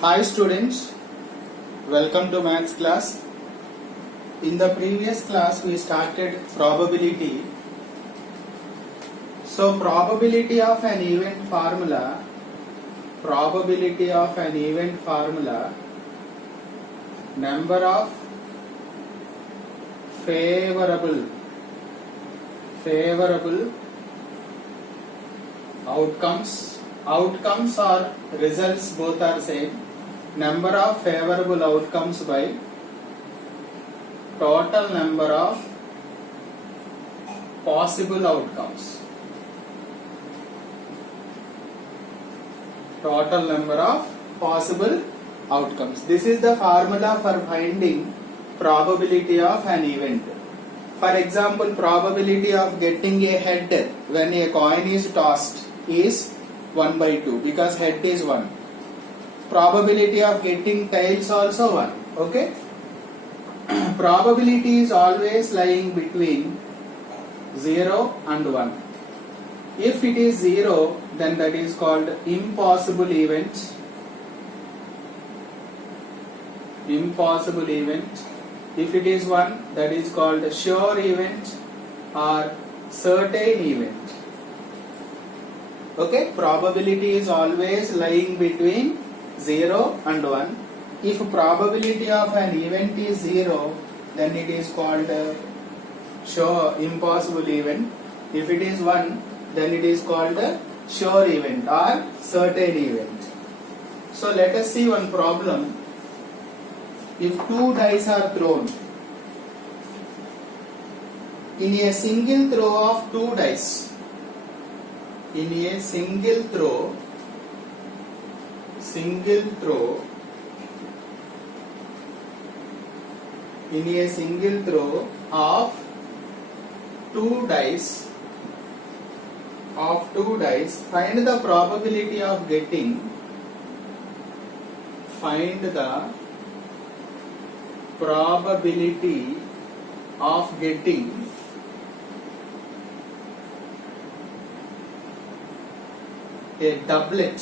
Hi students, welcome to maths class. In the previous class we started probability. So probability of an event formula, number of favorable outcomes or results both are same. Number of favorable outcomes by total number of possible outcomes. This is the formula for finding probability of an event. For example, probability of getting a head when a coin is tossed is 1 by 2 because head is 1. Probability of getting tails also 1. Okay? Probability is always lying between 0 and 1. If it is 0, then that is called impossible event. If it is 1, that is called sure event or certain event. Okay, probability is always lying between 0 and 1. If probability of an event is 0, then it is called sure impossible event. If it is 1, then it is called sure event or certain event. So let us see one problem. If two dice are thrown, in a single throw of two dice, in a single throw of two dice, find the probability of getting a doublet.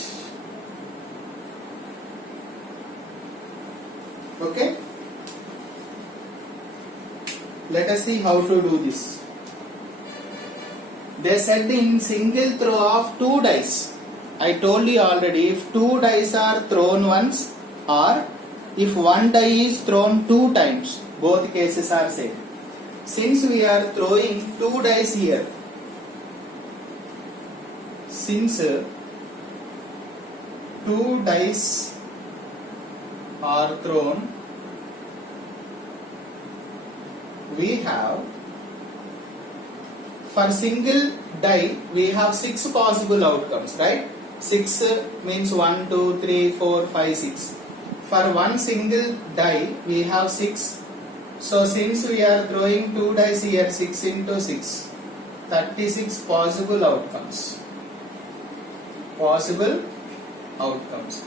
Okay? Let us see how to do this. They said in single throw of two dice. I told you already, if two dice are thrown once or if one die is thrown two times, both cases are same. Since we are throwing two dice here, since two dice are thrown, we have, for single die we have 6 possible outcomes, right? 6 means 1, 2, 3, 4, 5, 6. For one single die we have 6. So since we are throwing two dice here, 6 into 6, 36 possible outcomes.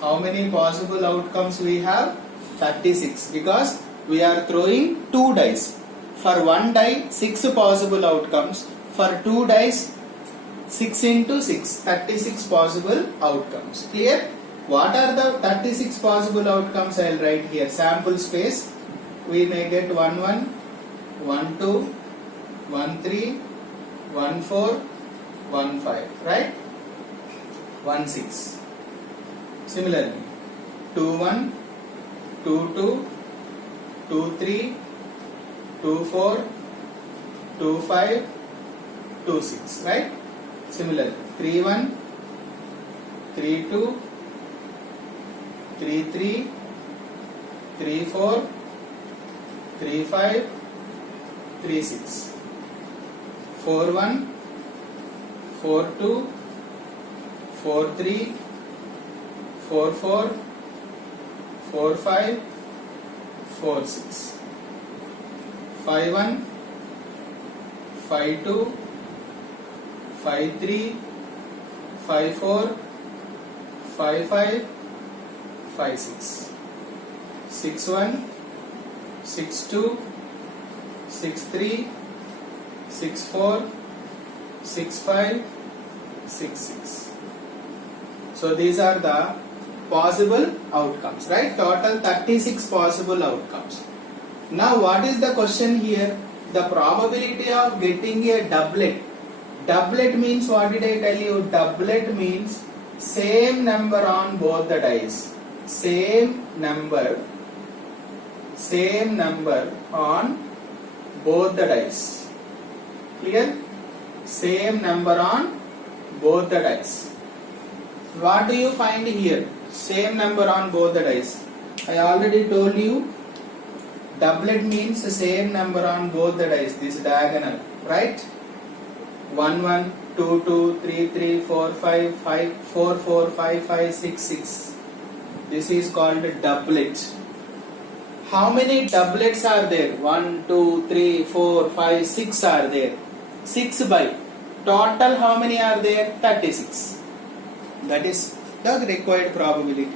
How many possible outcomes we have? 36, because we are throwing two dice. For one die, 6 possible outcomes. For two dice, 6 into 6, 36 possible outcomes. Clear? What are the 36 possible outcomes? I will write here. Sample space. We may get 1, 1, 1, 2, 1, 3, 1, 4, 1, 5. Right? 1, 6. Similarly, 2, 1, 2, 2, 2, 3, 2, 4, 2, 5, 2, 6. Right? Similarly, 3, 1, 3, 2, 3, 3, 3, 4, 3, 5, 3, 6. 4, 1, 4, 2, 4, 3, 4, 4, 4, 5, 4, 6. 5, 1, 5, 2, 5, 3, 5, 4, 5, 5, 5, 6. 6, 1, 6, 2, 6, 3, 6, 4, 6, 5, 6, 6. So these are the possible outcomes, right? Total 36 possible outcomes. Now what is the question here? The probability of getting a doublet. Doublet means, what did I tell you? Doublet means same number on both the dice. Same number on both the dice. Clear? Same number on both the dice. What do you find here? Same number on both the dice. I already told you, doublet means the same number on both the dice, this diagonal, right? 1 1, 2 2, 3 3, 4 5, 5 4 4, 5 5, 6 6. This is called a doublet. How many doublets are there? 1 2 3 4 5 6 are there. 6 by total how many are there? 36. That is the required probability.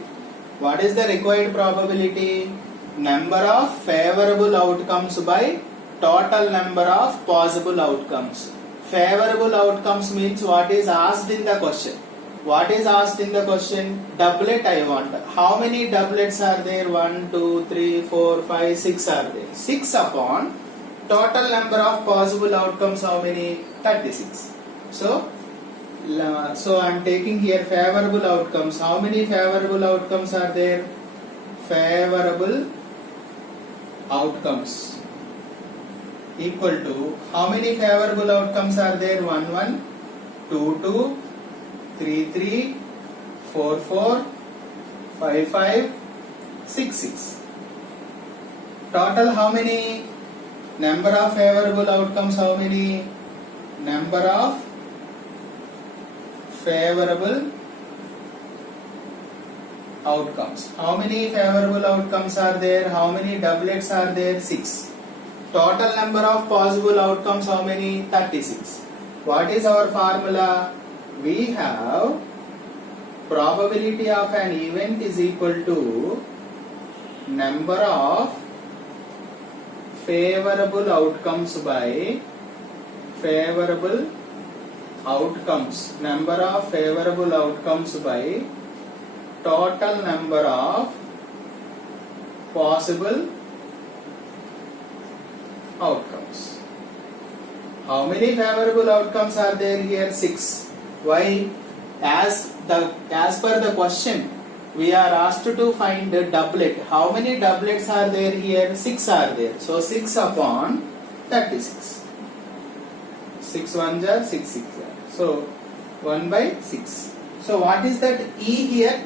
What is the required probability? Number of favorable outcomes by total number of possible outcomes. Favorable outcomes means what is asked in the question. What is asked in the question? Doublet I want. How many doublets are there? 1, 2, 3, 4, 5, 6 are there. 6 upon total number of possible outcomes how many? 36. So I am taking here favorable outcomes. How many favorable outcomes are there? Favorable outcomes equal to, how many favorable outcomes are there? 1 1, 2 2, 3 3, 4 4, 5 5, 6 6. Total how many? Number of favorable outcomes how many? Number of favorable outcomes. How many favorable outcomes are there? How many doublets are there? 6. Total number of possible outcomes how many? 36. What is our formula? We have probability of an event is equal to number of favorable outcomes by favorable outcomes. Number of favorable outcomes by total number of possible outcomes. How many favorable outcomes are there here? 6. Why? As per the question, we are asked to find a doublet. How many doublets are there here? 6 are there. So 6 upon 36. 6 1s are 6 6. So 1 by 6. So what is that E here?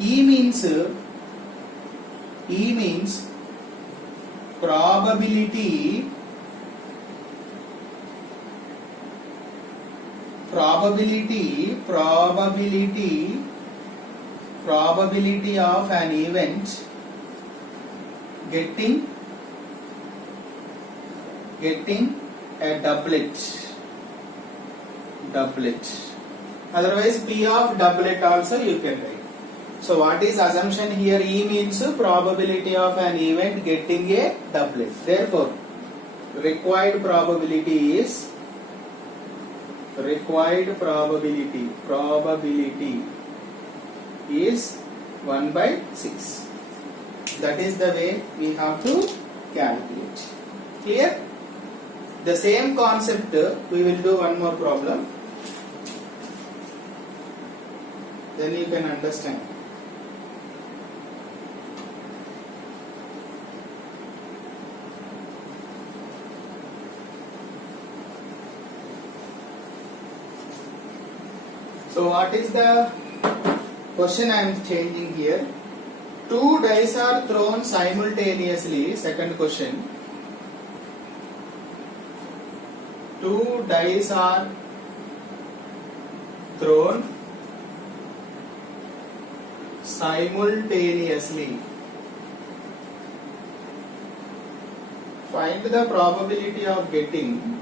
E means probability of an event getting a doublet. Otherwise P of doublet also you can write. So what is assumption here? E means probability of an event getting a doublet. Therefore, required probability is is 1 by 6. That is the way we have to calculate. Clear? The same concept we will do one more problem. Then you can understand. So what is the question I am changing here? 2 dice are thrown simultaneously. Second question. 2 dice are thrown simultaneously. Find the probability of getting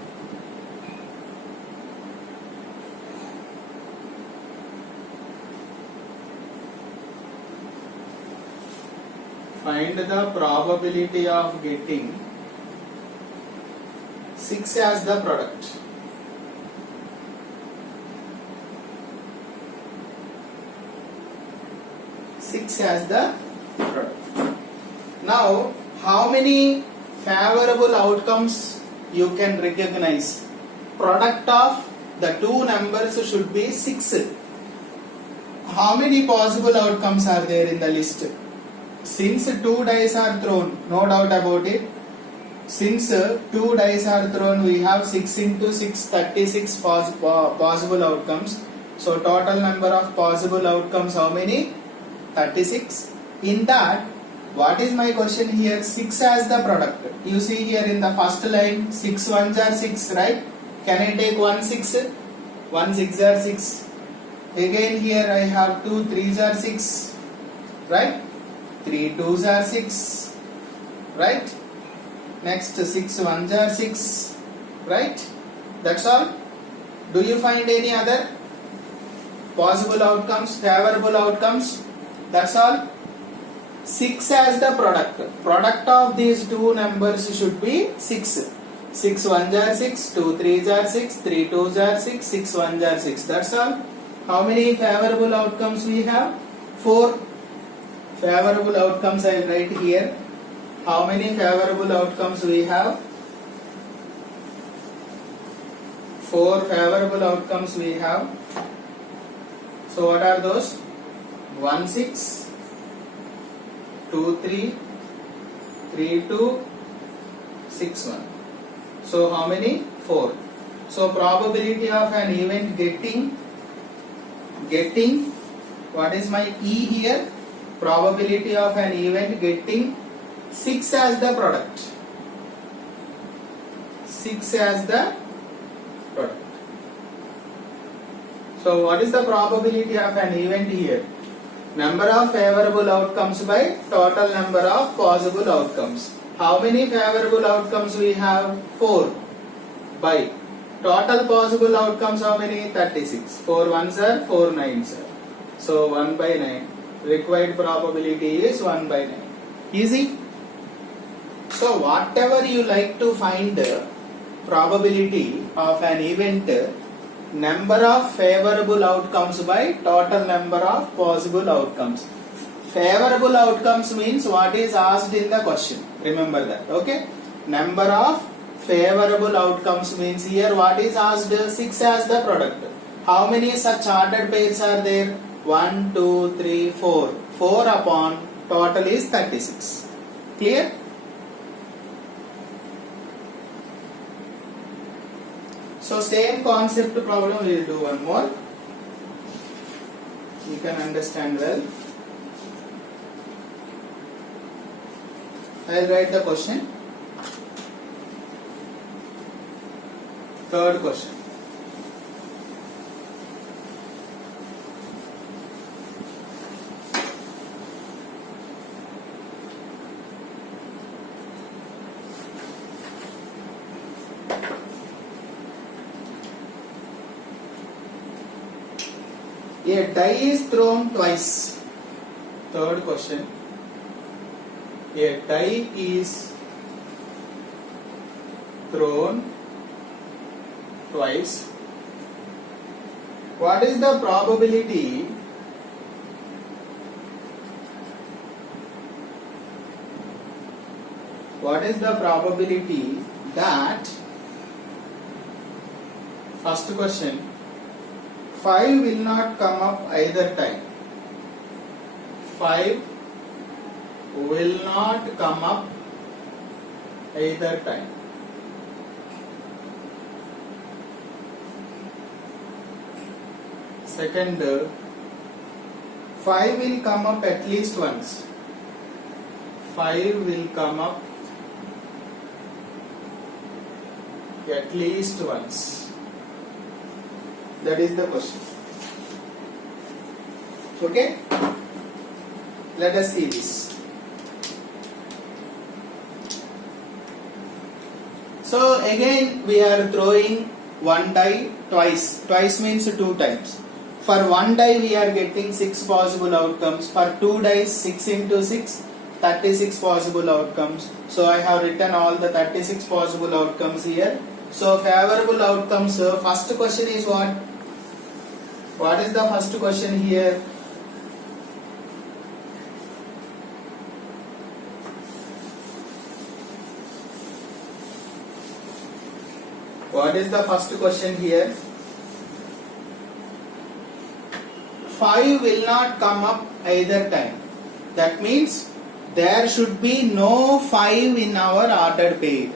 find the probability of getting 6 as the product. 6 as the product. Now, how many favorable outcomes you can recognize? Product of the two numbers should be 6. How many possible outcomes are there in the list? Since two dice are thrown, no doubt about it. Since two dice are thrown, we have 6 into 6, 36 possible outcomes. So total number of possible outcomes, how many? 36. In that, what is my question here? 6 as the product. You see here in the first line, 6 ones are 6, right? Can I take 1 6? 1 6 are 6. Again here I have 2 3s are 6, right? 3 2s are 6, right? Next 6 1s are 6, right? That's all. Do you find any other possible outcomes, favorable outcomes? That's all. 6 as the product. Product of these two numbers should be 6. 6 1s are 6, 2 3s are 6, 3 2s are 6, 6 1s are 6. That's all. How many favorable outcomes we have? 4 favorable outcomes I will write here. How many favorable outcomes we have? 4 favorable outcomes we have. So what are those? 1 6, 2 3, 3 2, 6 1. So how many? 4. So probability of an event getting what is my E here? Probability of an event getting 6 as the product. 6 as the product. So what is the probability of an event here? Number of favorable outcomes by total number of possible outcomes. How many favorable outcomes we have? 4 by total possible outcomes, how many? 36. 4 ones are 4 nines are. So 1 by 9. Required probability is 1 by 9. Easy. So whatever you like to find probability of an event, number of favorable outcomes by total number of possible outcomes. Favorable outcomes means what is asked in the question. Remember that. Okay. Number of favorable outcomes means here what is asked? 6 as the product. How many such ordered pairs are there? 1 2 3 4. 4 upon total is 36. Clear? So same concept problem we will do one more. You can understand well. I will write the question. Third question. A die is thrown twice. Third question. A die is thrown twice. What is the probability that, first question, 5 will not come up either time. 5 will not come up either time. Second, 5 will come up at least once. 5 will come up at least once. That is the question. Okay? Let us see this. So again we are throwing one die twice. Twice means 2 times. For one die we are getting 6 possible outcomes. For 2 dice, 6 into 6, 36 possible outcomes. So I have written all the 36 possible outcomes here. So favorable outcomes, first question is what? What is the first question here? What is the first question here? 5 will not come up either time. That means there should be no 5 in our ordered pair.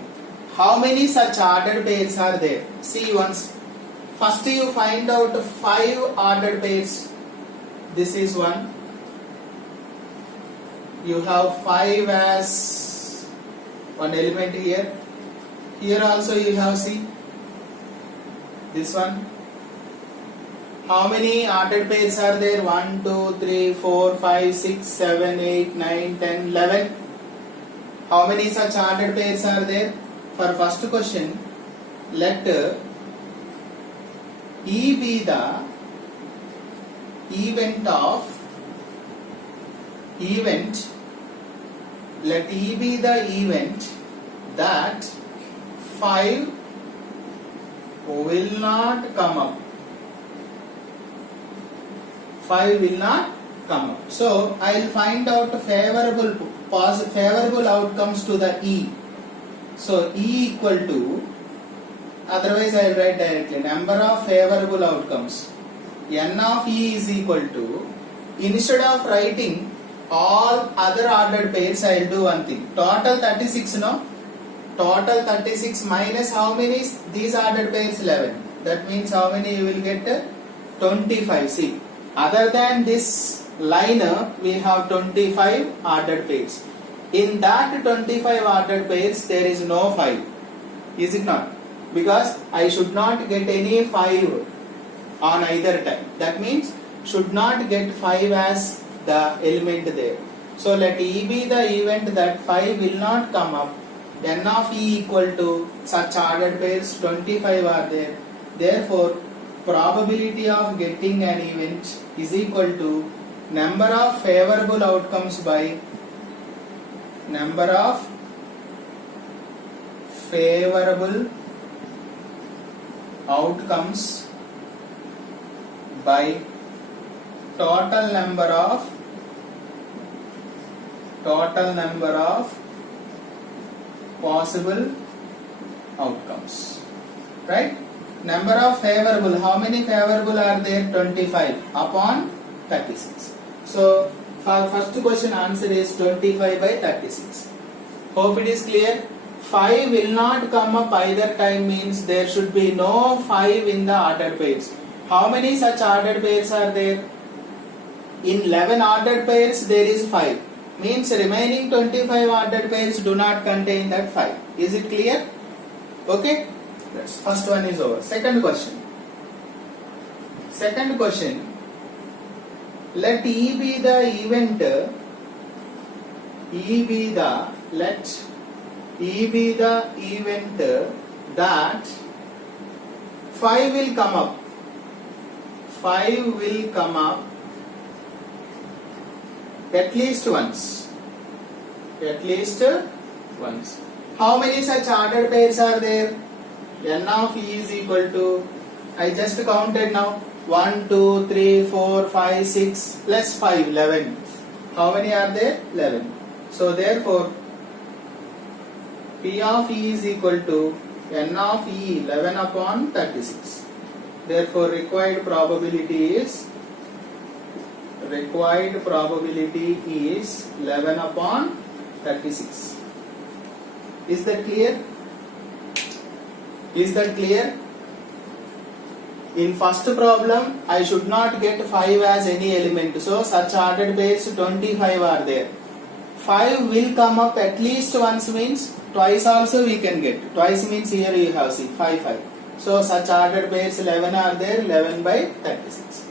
How many such ordered pairs are there? See once. First you find out 5 ordered pairs. This is one. You have 5 as one element here. Here also you have, see, this one. How many ordered pairs are there? 1, 2, 3, 4, 5, 6, 7, 8, 9, 10, 11. How many such ordered pairs are there? For first question, let E be the event of event. Let E be the event that 5 will not come up. 5 will not come up. So I will find out favorable outcomes to the E. So E equal to, otherwise I will write directly, number of favorable outcomes. N of E is equal to, instead of writing all other ordered pairs, I will do one thing. Total 36, no? Total 36 minus how many? These ordered pairs 11. That means how many you will get? 25. See, other than this line, we have 25 ordered pairs. In that 25 ordered pairs, there is no 5. Is it not? Because I should not get any 5 on either time. That means should not get 5 as the element there. So let E be the event that 5 will not come up. N of E equal to such ordered pairs 25 are there. Therefore, probability of getting an event is equal to number of favorable outcomes by number of favorable outcomes by total number of possible outcomes. Right? Number of favorable, how many favorable are there? 25 upon 36. So for first question answer is 25 by 36. Hope it is clear. 5 will not come up either time means there should be no 5 in the ordered pairs. How many such ordered pairs are there? In 11 ordered pairs there is 5. Means remaining 25 ordered pairs do not contain that 5. Is it clear? Okay? That's first one is over. Second question. Second question. Let E be the event. Let E be the event that 5 will come up. 5 will come up at least once. At least once. How many such ordered pairs are there? N of E is equal to, I just counted now, 1, 2, 3, 4, 5, 6 plus 5, 11. How many are there? 11. So therefore, P of E is equal to N of E 11 upon 36. Therefore, required probability is 11 upon 36. Is that clear? Is that clear? In first problem, I should not get 5 as any element. So, such ordered pairs 25 are there. 5 will come up at least once means twice also we can get. Twice means here you have, see, 5, 5. So, such ordered pairs 11 are there, 11 by 36.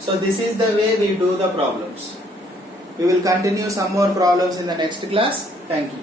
So, this is the way we do the problems. We will continue some more problems in the next class. Thank you.